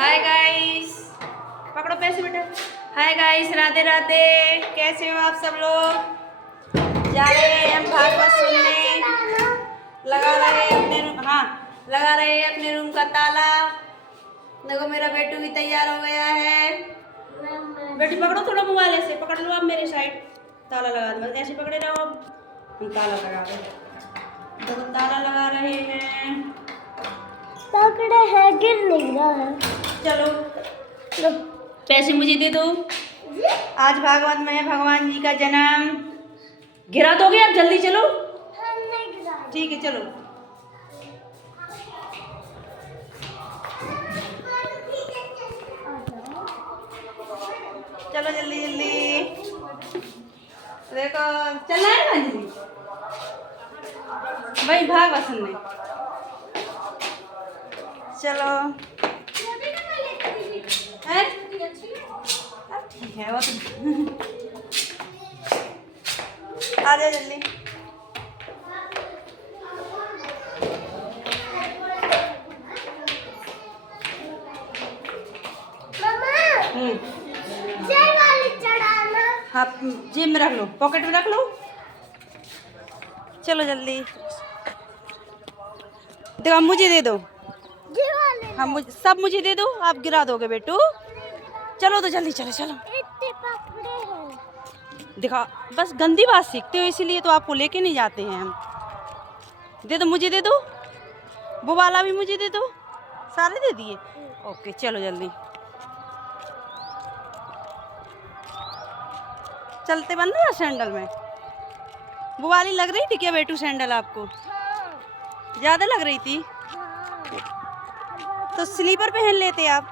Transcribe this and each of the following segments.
Hi guys, पकड़ो पैसे बेटा। Hi guys, Radhe Radhe. कैसे हो आप सब लोग? जा रहे हैं हम भागवत सुनने। लगा रहे हैं अपने रूम, हाँ लगा रहे हैं अपने रूम का ताला। देखो मेरा बेटू भी तैयार हो गया है। बेटी पकड़ो थोड़ा मोबाइल, ऐसे पकड़ लो आप मेरी साइड। ताला लगा दो, ऐसे पकड़े रहो। हम ताला लगा रहे हैं, देखो ताला लगा रहे हैं। पकड़े है, गिर नहीं रहा है। चलो पैसे मुझे दे दो। आज भागवत में है भगवान जी का जन्म। गिरा दोगे आप? जल्दी चलो। ठीक है चलो। चलो जल्दी जल्दी, देखो चलना है ना जल्दी भाई, भागवत सुनने चलो। है? ठीक है वो तो। आ जाओ जल्दी। हाँ जेब में रख लो, पॉकेट में रख लो। चलो जल्दी। देखो आप मुझे दे दो। हाँ मुझे सब मुझे दे दो, आप गिरा दोगे बेटू। चलो तो जल्दी चलो चलो। दिखा, बस गंदी बात सीखते हो इसीलिए तो आपको लेके नहीं जाते हैं हम। दे दो मुझे, दे दो वो वाला भी मुझे दे दो। सारे दे दिए? ओके चलो जल्दी। चलते बंद ना सैंडल में। वो वाली लग रही थी क्या बेटू सैंडल आपको? ज़्यादा लग रही थी तो स्लीपर पहन लेते आप।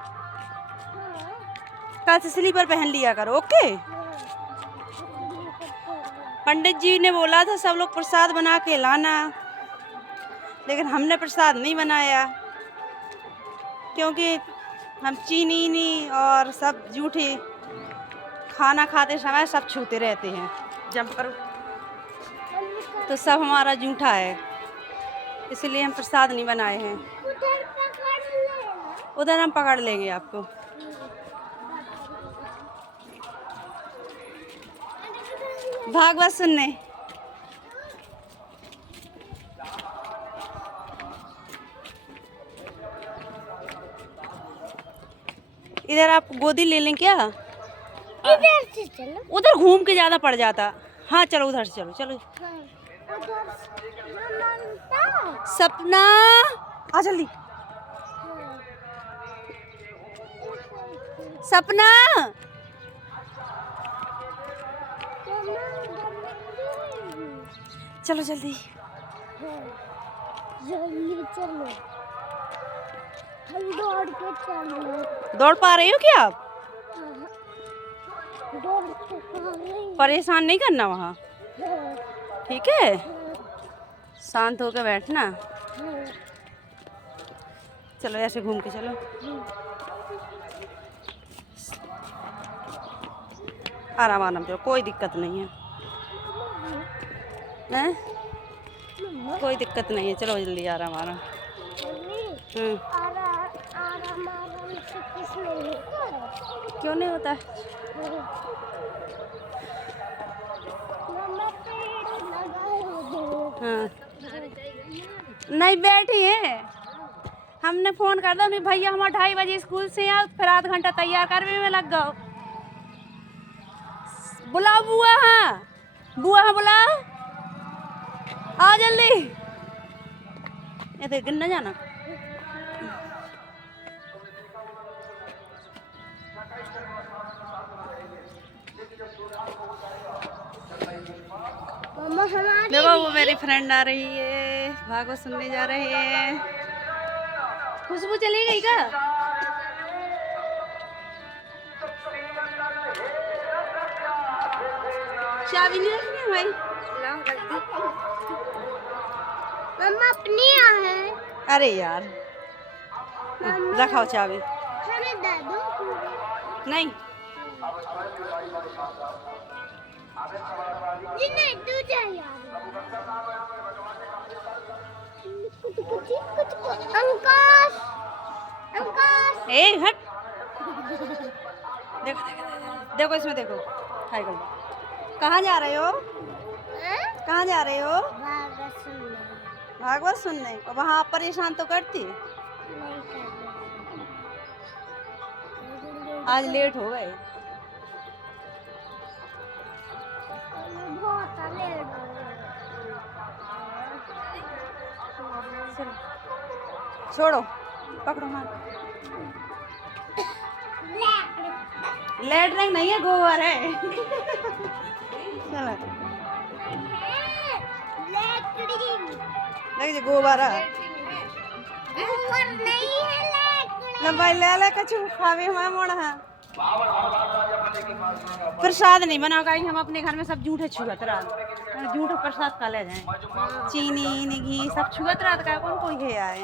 कल से स्लीपर पहन लिया करो, ओके। पंडित जी ने बोला था सब लोग प्रसाद बना के लाना, लेकिन हमने प्रसाद नहीं बनाया क्योंकि हम चीनी और सब जूठे खाना खाते समय सब छूते रहते हैं। जंप करो, तो सब हमारा जूठा है, इसलिए हम प्रसाद नहीं बनाए हैं। उधर हम पकड़ लेंगे आपको। भागवत सुनने। इधर आप गोदी ले लें क्या? इधर से चलो। उधर घूम के ज़्यादा पड़ जाता। हाँ चलो उधर से चलो चलो। सपना आ जल्दी। सपना चलो जल्दी जल्दी चलो। हम दौड़ के चलो। दौड़ पा रही हो क्या आप? दौड़ के पा रही। परेशान नहीं करना वहाँ, ठीक है? शांत होकर बैठना। चलो ऐसे घूम के चलो। आराम आराम चलो, कोई दिक्कत नहीं है। हैं? कोई दिक्कत नहीं है, चलो जल्दी आराम आराम। क्यों नहीं होता है? हाँ नहीं बैठी है, हमने फोन कर दो भैया हमारा 2:30 बजे स्कूल से आओ, फिर आधा घंटा तैयार करने में लग गओ। बुलाओ बुआ, हाँ बुआ, हाँ बुलाओ, आओ जल्दी। इधर गिरना जाना। देखो वो मेरी फ्रेंड आ रही है, भागवत सुनने जा रहे हैं। खुशबू चली गई क्या? चाबी नहीं रखनी है भाई? मम्मा अपनी यहाँ है। अरे यार रखाओ चाबी। हमें दे दो। नहीं नहीं तू जा यार। अंकाश अंकाश ए हट, देखो देखो देखो इसमें देखो, हाय कर। कहाँ जा रहे हो? कहाँ जा रहे हो? भागवत सुनने। और वहाँ परेशान तो करती, आज लेट हो गए। छोड़ो, पकड़ो मार। लेटरिन नहीं है, गोबर है। चलो देखिए गोबर है, लंबाई ले ले कछु खावे हमारे मोड़ है। प्रसाद नहीं बना गाई, हम अपने घर में सब झूठे छुअत रात, झूठे प्रसाद का ले जाए, चीनी घी सब छुअत रात का, कौन कोई है आए।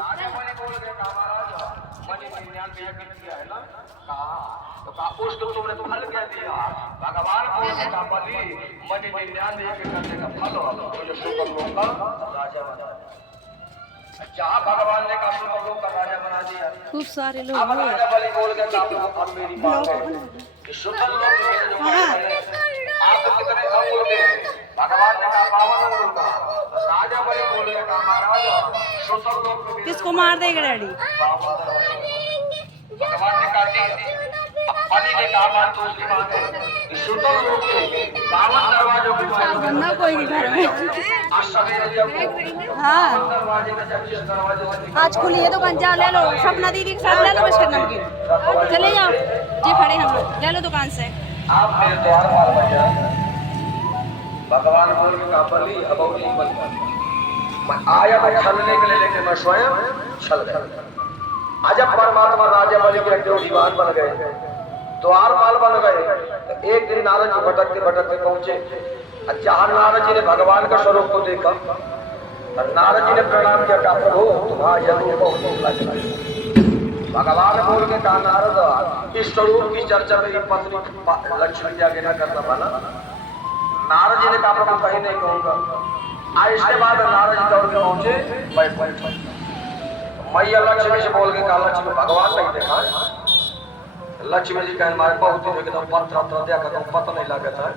उसको तुमने फल क्या दिया? भगवान को का बलि मन 99 करने का फल जो सुपर लोक का राजा बना। जहाँ भगवान ने का सुपर लोक का राजा बना दिया, खूब सारे लोग अब राजा बलि बोल के अब मेरी बात है कि सुपर लोक में जो आप कितने अमूल के भगवान ने कहा पावन अमूल का राजा बलि बोल के कहा महाराज सुपर लोक में किसको मार देगा डैडी? भगवान ने कहा बलि ने कहा बात तो उसकी बात है कि सुपर लोक के 52 दरवाजों के ना कोई नहीं घर में। आज सवेरे जब हाँ दरवाजे में 26 दरवाजे आज खुली है दुकान, जा ले लो, सपना दीदी के साथ ले लो बिस्किट नमकीन, चले जाओ जी खड़े हम लोग, ले लो दुकान से। आप मेरे द्वार पर बजा भगवान बोल के कहा बलि अब मैं आया मैं छलने के लिए, लेकिन मैं स्वयं छल गया। आज जब परमात्मा राजा बलि के जो दीवान बन गए, द्वारपाल बन गए, तो एक दिन नारद जी भटकते भटकते पहुंचे। जहाँ नारद जी ने भगवान का स्वरूप को देखा, नारद जी ने प्रणाम किया, कहा प्रभु तुम्हारा जन्म बहुत लगा। भगवान बोल के कहा नारद इस स्वरूप की चर्चा मेरी पत्नी लक्ष्मी के आगे न करना बना। नारद जी ने कहा प्रभु कहीं नहीं कहूंगा। आज इसके बाद नारद जी दौड़ के पहुंचे, बैठे मैया लक्ष्मी से बोल के कहा लक्ष्मी भगवान नहीं देखा। लक्ष्मी जी कहे हमारे बहुत दिन एकदम पत्र देखा तो पता नहीं लगता है।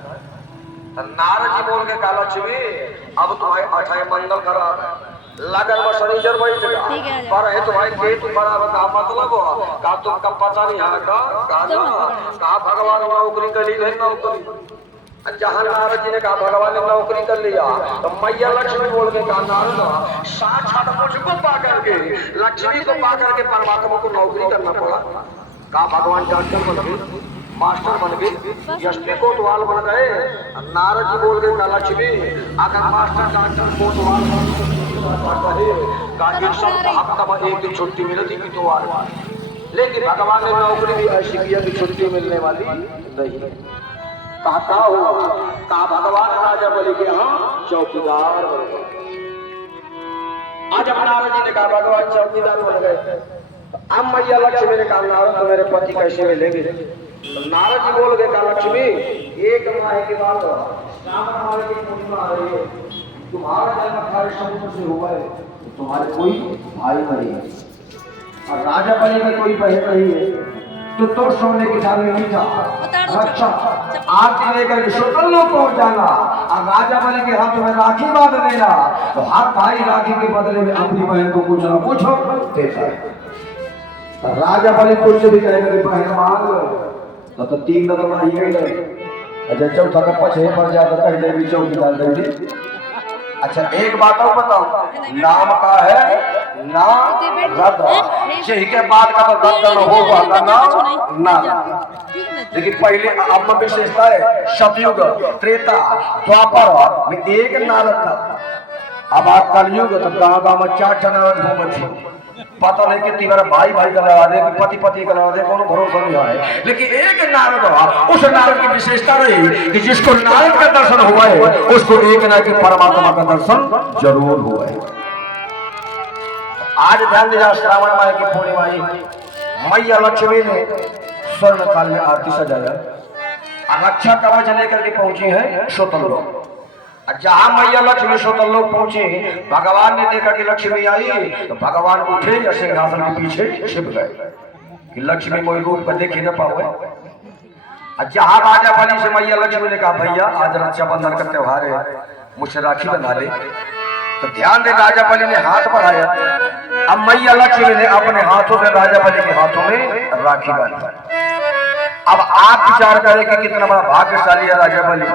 नारद जी बोल के कहा लक्ष्मी अब तुम्हारे 28 मंडल करा लगन में शनिचर बैठ गया पर है तुम्हारे पेट बराबर का मतलब का तुमका पता नहीं है का भगवान नौकरी कर ली है नौकरी। जहाँ नारद जी ने कहा भगवान ने नौकरी कर लिया, तो मैया लक्ष्मी बोल के कहा नारद साक्षात मुझको पा करके लक्ष्मी को पा करके परमात्मा को नौकरी करना पड़ा। कहा भगवान डॉक्टर बन गए, मास्टर बन गए, एसपी कोतवाल बन गए। नारद जी बोल के कहा लक्ष्मी अगर मास्टर डॉक्टर कोतवाल हफ्ता में एक दिन छुट्टी मिलती कि तो लेकिन भगवान ने नौकरी भी ऐसी किया कि छुट्टी मिलने वाली नहीं। कहा हुआ कहा भगवान राजा बलि के यहाँ चौकीदार बन गए। आज अब नारद जी ने कहा भगवान चौकीदार बन गए। अब मैया लक्ष्मी ने कहा नारद तो मेरे पति कैसे मिलेंगे? तो नारद जी बोल गए कहा लक्ष्मी एक माह के बाद श्रावण माह की पूर्णिमा आ रही है, तुम्हारा जन्म 28 समुद्र से हुआ है, तुम्हारे कोई भाई नहीं है और राजा बलि में कोई बहन नहीं है, तो सोने की थाली नहीं था। अच्छा आरती लेकर के सुतल लोग पहुंच जाना और राजा बलि के हाथ में राखी बांध देना, तो हर भाई राखी के बदले में अपनी बहन को कुछ न कुछ देता है। राजा बलि कुछ भी कहेगा कि बहन मांग तो 3 नंबर आई गई। अच्छा चौथा का पछे पर जाकर पहले भी चौकीदार देंगे। अच्छा एक बात और बताओ, नाम का है नाम रद्द, यही के बाद का तो रद्द न होगा ना। लेकिन पहले अब विशेषता है सतयुग त्रेता द्वापर में एक नारद था। अब आप कलयुग तो गाँव में 4 नारद घूमत थे। पता नहीं कितनी बार भाई भाई का लगा दे, पति पति का लगा दे, कोनो भरोसा नहीं है। लेकिन एक नारद उस नारद की विशेषता रही कि जिसको नारद का दर्शन हुआ है उसको एक ना कि परमात्मा का दर्शन जरूर हुआ है। आज ध्यान दीजिए श्रावण माह की पूर्णिमा मैया लक्ष्मी ने स्वर्ण काल में आरती सजाया, रक्षा कवच लेकर के पहुंची है सोतल लोक। जहाँ मैया लक्ष्मी सोतल लोक पहुंचे, भगवान ने देखा कि लक्ष्मी आई तो भगवान उठे या सिंहासन के पीछे छिप गए। कि लक्ष्मी मोई रूप को देख ही न पावे। जहाँ राजा बलि से मैया लक्ष्मी ने कहा भैया आज रक्षाबंधन का त्योहार है, मुझसे राखी बंधा ले। तो ध्यान दे राजा बलि ने हाथ बढ़ाया, अब मैया लक्ष्मी ने अपने हाथों से राजा बलि के हाथों में राखी बांधा। अब आप विचार करें कि कितना बड़ा भाग्यशाली है राजा बलि,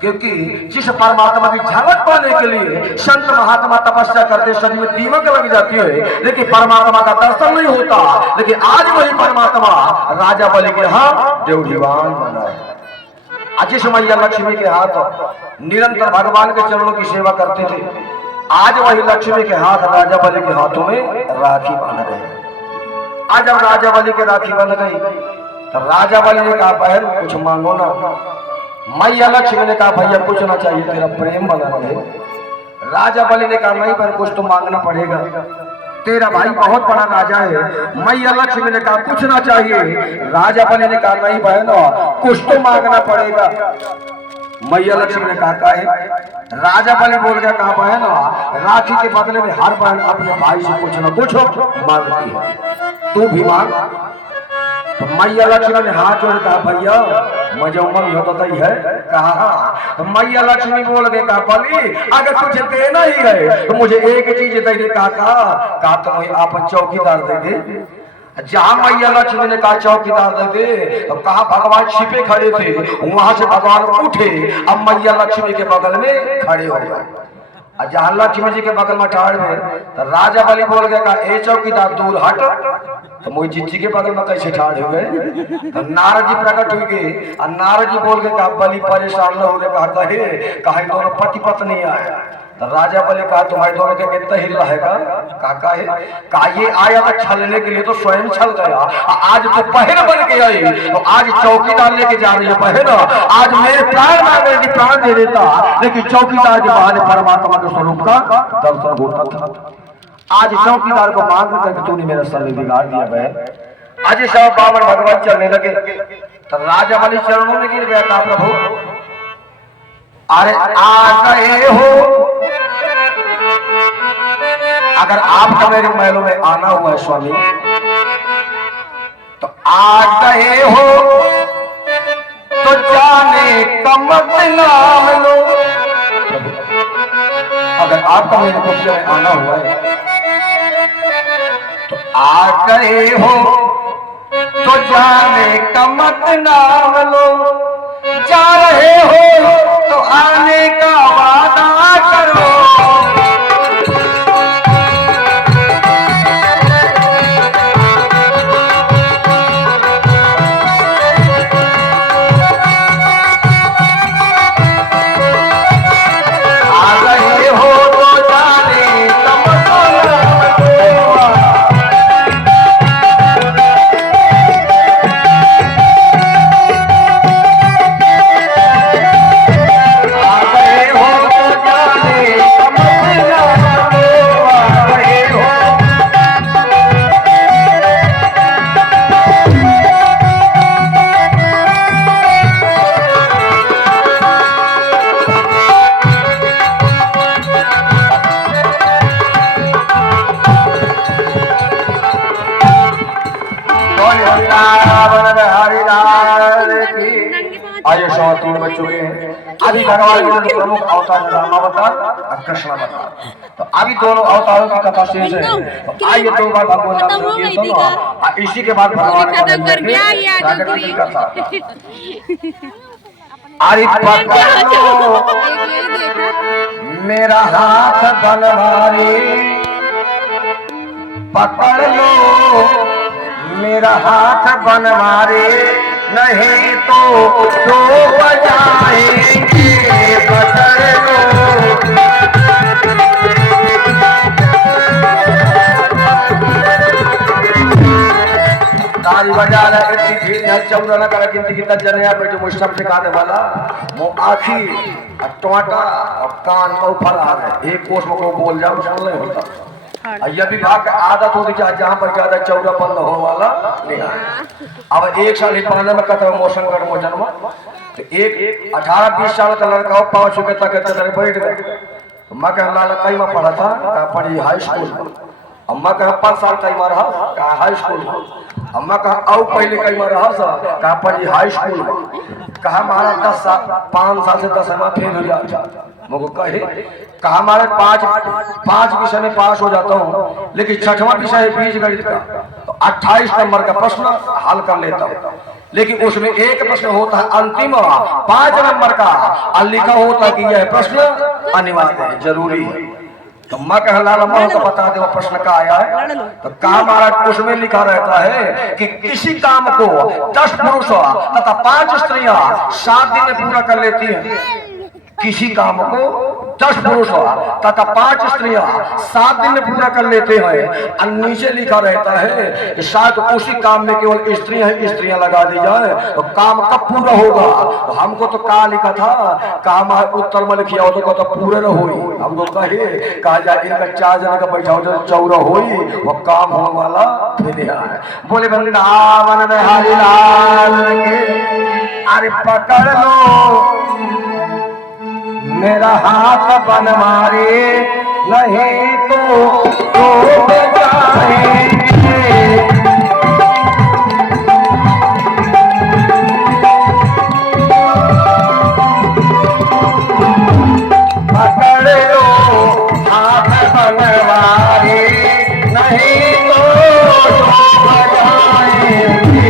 क्योंकि जिस परमात्मा की झलक पाने के लिए संत महात्मा तपस्या करते शरीर में दीमक लग जाती है, लेकिन परमात्मा का दर्शन नहीं होता। लेकिन आज वही परमात्मा राजा बलि के यहाँ देवदीवान बना है। जिस मैया लक्ष्मी के हाथ निरंतर भगवान के चरणों की सेवा करते थे, आज वही लक्ष्मी के हाथ राजा बलि के हाथों में राखी बांध गए। आज जब राजा बलि के राखी बंध गई तो राजा बलि ने कहा बहन कुछ मांगो ना। मैया लक्ष्मी ने कहा भैया कुछ ना चाहिए, तेरा प्रेम बना रहे। राजा बलि ने कहा नहीं पर कुछ तो मांगना पड़ेगा, तेरा भाई बहुत बड़ा राजा है। मैया लक्ष्मी ने कहा कुछ ना चाहिए। राजा बलि ने कहा नहीं बहन कुछ तो मांगना पड़ेगा। मैया लक्ष्मी ने कहा है। राजा बलि बोल गया कहा बहन राखी के बदले में हर बहन अपने भाई से कुछ ना कुछ मांगती है, तू भी मांग। तो मैया लक्ष्मी ने हाथ जोड़ कहा भैया मुझे उम्र होता ही है। कहा तो मैया लक्ष्मी बोल गए कहा बलि अगर तुझे देना ही है तो मुझे एक चीज दे दे। कहा तुम्हें आप चौकीदार दे दे। जहां मैया लक्ष्मी ने कहा चौकीदार दे दे तो कहा भगवान छिपे खड़े थे, वहां से भगवान उठे अब मैया लक्ष्मी के बगल में खड़े हो गए। जहां लक्ष्मी जी के बगल में ठाड़ में तो राजा बलि बोल गया कहा ए चौकीदार दूर हट। तो मोई जी के बगल में कैसे ठाड़ हुए तो नारद जी प्रकट हुए गए और नारद जी बोल गए कहा बलि परेशान न होने कहा दोनों पति पत्नी आए। तो राजा बलि कहा तुम्हारे दोनों के कितना हिल रहेगा। कहा ये आया था छलने के लिए तो स्वयं छल गया, आज तो बहन बन के आई तो आज चौकीदार लेके जा रही है बहन। आज मेरे प्राण मांग रही थी प्राण दे देता, लेकिन चौकीदार के बहाने परमात्मा के स्वरूप का दर्शन होता था। आज चौकीदार को मांग करके तूने मेरा शरीर बिगाड़ दिया बहन। आज सब बावन भगवान चलने लगे तो राजा बलि चरणों में गिर गया। कहा प्रभु अरे आ गए हो, अगर आपका मेरे महलों में आना हुआ है स्वामी तो आ गए हो तो जाने का मत नाम लो। अगर आपका मेरे कुटिया में आना हुआ है तो आ गए हो तो जाने का मत नाम लो। जा रहे हो तो आने का वादा करो। आइए 3 बज चुके हैं। अभी भगवान के प्रमुख अवतार रामावतार और कृष्णावतार, तो अभी दोनों अवतारों की कथा शेष है। तो आइए 2 बार भगवान नाम कीर्तन और इसी के बाद भगवान का कथा। अरे मेरा हाथ बलवारी पकड़ लो, मेरा हाथ बनवारे नहीं तो 2 बजाएंगे पकड़ लो। ताली बजा रहा है इतनी भीड़ है चौरा ना कर गिनती कितना जने यहाँ पे जो मुश्तम सिखाने वाला वो आँखी और टमाटा और कान को ऊपर आ रहे एक कोष को बोल जाओ चल नहीं होता। यह विभाग का आदत होती है जहाँ पर ज्यादा चौरा बंद हो वाला नहीं। अब 1 साल ही पाने में कहते मौसम का मोचन में तो एक 18-20 साल का लड़का हो 5 चुके तक बैठ गए। मैं कह लाला कई में पढ़ा था पढ़ी हाई स्कूल में अम्मा कहा 5 साल का इमा रहा कहा हाई स्कूल में। अम्मा कहा आओ पहले का इमा रहा सा कहा पर हाई स्कूल में। कहा हमारा 10 साल 5 साल से 10 में फेल हो जाता मुझको कहे। कहा हमारे 5 विषय में पास हो जाता हूँ लेकिन 6वां विषय है बीजगणित का तो 28 नंबर का प्रश्न हल कर लेता हूँ लेकिन उसमें एक प्रश्न होता है अंतिम 5 नंबर का और लिखा होता है कि यह प्रश्न अनिवार्य है जरूरी है। तो अम्मा कह लाल अम्मा को बता दे वो प्रश्न का आया है। तो कहा महाराज उसमें लिखा रहता है कि किसी काम को 10 पुरुष तथा 5 स्त्रियां 7 दिन में पूरा कर लेती हैं। किसी काम को 10 पुरुष तथा 5 स्त्रियां 7 दिन में पूरा कर लेते हैं और नीचे लिखा रहता है कि शायद उसी काम में केवल स्त्रियां लगा दी जाए तो काम कब पूरा होगा। तो हमको तो कहा लिखा था काम उत्तर में लिखिया हो तो पूरे न होई। हमको कहा जाए इनका 4 जन का बैठाओ जो चौरा होई वो काम होने वाला फिर है। बोले वृंदावन में हरि लाल के अरे पकड़ लो मेरा हाथ बन मारे नहीं तो जाएंगे। पकड़ लो हाथ बन मारे नहीं तो जाएंगे।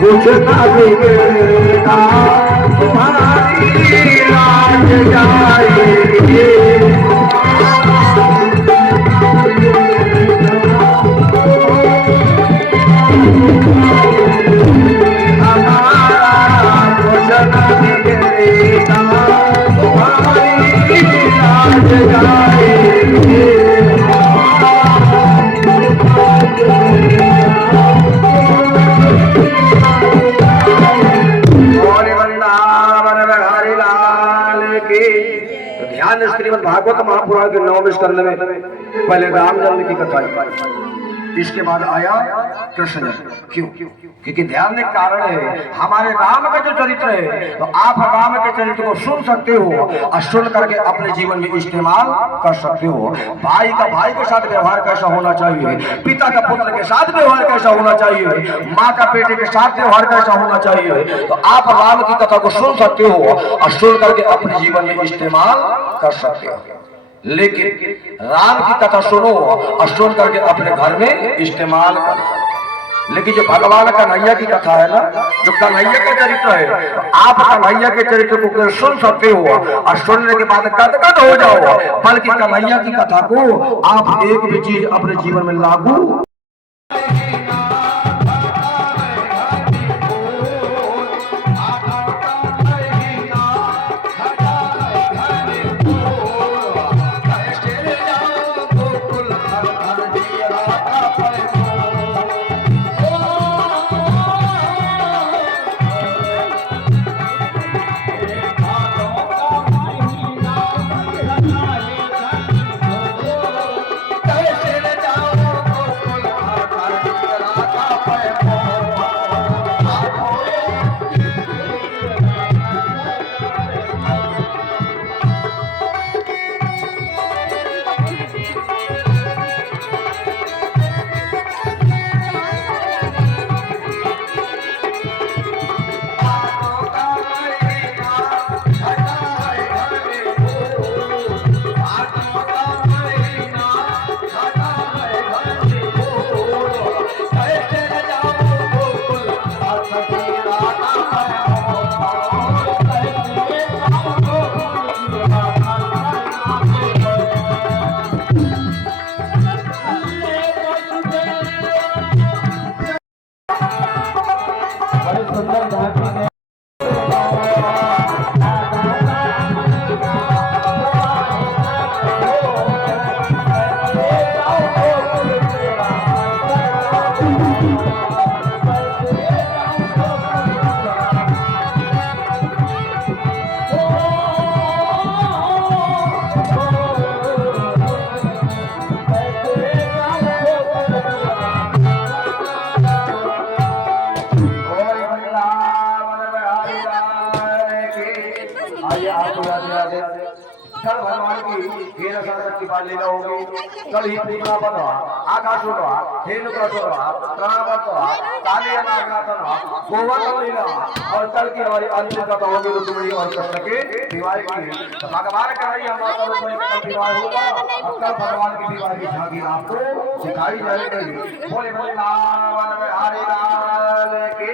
कुछ ना बिगड़ेगा तुम्हारी लाज जाएगी। हमारा कुछ ना बिगड़ेगा तुम्हारी लाज जाएगी। श्रीमद् भागवत महापुराण के 9वें स्कंद में पहले राम जन्म की कथा है, इसके बाद आया कृष्ण जन्म। क्यों? क्योंकि ध्यान देने कारण है हमारे राम का जो चरित्र है तो आप राम के चरित्र को सुन सकते हो और सुन करके अपने जीवन में इस्तेमाल कर सकते हो। भाई का भाई के साथ व्यवहार कैसा होना चाहिए, पिता का पुत्र के साथ व्यवहार कैसा होना चाहिए, माँ का बेटे के साथ व्यवहार कैसा होना चाहिए, तो आप राम की कथा को सुन सकते हो और सुन करके अपने जीवन में इस्तेमाल कर सकते हो। लेकिन राम की कथा सुनो और सुन करके अपने घर में इस्तेमाल करो। लेकिन जो भगवान कन्हैया की कथा है ना, जो कन्हैया का चरित्र है, तो आप कन्हैया के चरित्र को सुन सकते हो और सुनने के बाद गदगद हो जाओ, बल्कि कन्हैया की कथा को आप एक भी चीज अपने जीवन में लागू हे न सरस्वती बालीला होगी कल ही पूर्णा बनवा आकाश उड़वा हे न क्रसवा त्राणवतवा काली नागनाथनवा गोवर्धन लीला और कल की हमारी अंतिम कथा होगी रुक्मिणी और कृष्ण के विवाह की। तो भगवान कराई हमारा विवाह होगा अब कल भगवान की विवाह की झांकी आपको सिखाई जाएगी। बोले बोले रावण बिहारी लाल की